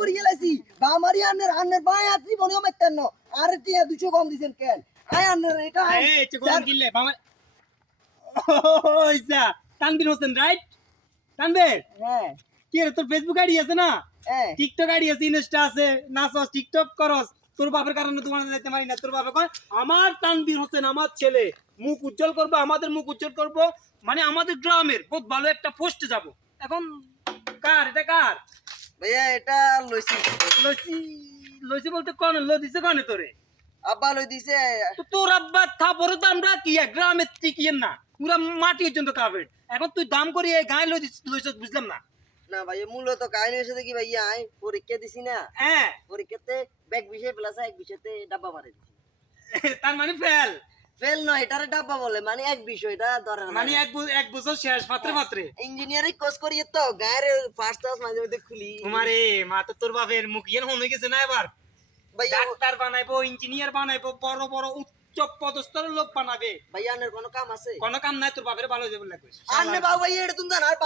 করি গেলাইছি বামারি আন্নের ভাই আর জীবনেও মারতেন না আর টিয়া 200 কম দিছেন কেন আয় আন্নের এটা এই চেকন কিনলে বাবা ওইসা তানভীর হোসেন রাইট তানভীর হ্যাঁ কি রে তোর ফেসবুক আইডি আছে না হ্যাঁ টিকটক আইডি আছে ইনস্টা আছে নাচস টিকটক করস তোর বাপের কারণে তোমার যাইতে পারি না তোর বাপে কয় আমার তানভীর হোসেন আমার ছেলে মুখ উজ্জ্বল করবে আমাদের মুখ উজ্জ্বল করব মানে আমাদের গ্রামের বহুত ভালো একটা পোস্টে যাব এখন কার এটা কার ভাইয়া এটা লইছি লসি লসি বলতে কোন লো দিছে কোনে তোরে আব্বা লই দিছে তো তোর আব্বা থাপরে তো আমরা কি গ্রামের টিকিয়েন না পুরা মাটি পর্যন্ত কাফের এখন তুই দাম করি এই গায়ে লইছ বুঝলাম না না ভাইয়া মূলত কাহিনী হয়েছে দেখি ভাইয়া আই পরীক্ষা দিছি না হ্যাঁ পরীক্ষাতে ব্যাগ বিষয় প্লাস এক বিষয়তে ডাব্বা মারে দিছি তার মানে ফেল ফেল নয় এটারে ডাব্বা বলে মানে এক বিষয়টা ধরে না মানে এক বছর শেষ পাত্রে পাত্রে ইঞ্জিনিয়ারিং কোর্স করি তো গায়ের ফার্স্ট ক্লাস মাঝে মধ্যে খুলি তোমারে মা তো তোর বাপের মুখ ইয়ে হয়ে গেছে না এবার ভাইয়া ডাক্তার বানাইবো ইঞ্জিনিয়ার বানাইবো বড় বড় উচ্চ পদস্থর লোক বানাবে ভাইয়া আনের কোনো কাম আছে কোনো কাম নাই তোর বাপের ভালো হয়ে যাবে আন্নে বাবা ভাইয়া এটা তুমি জানো আর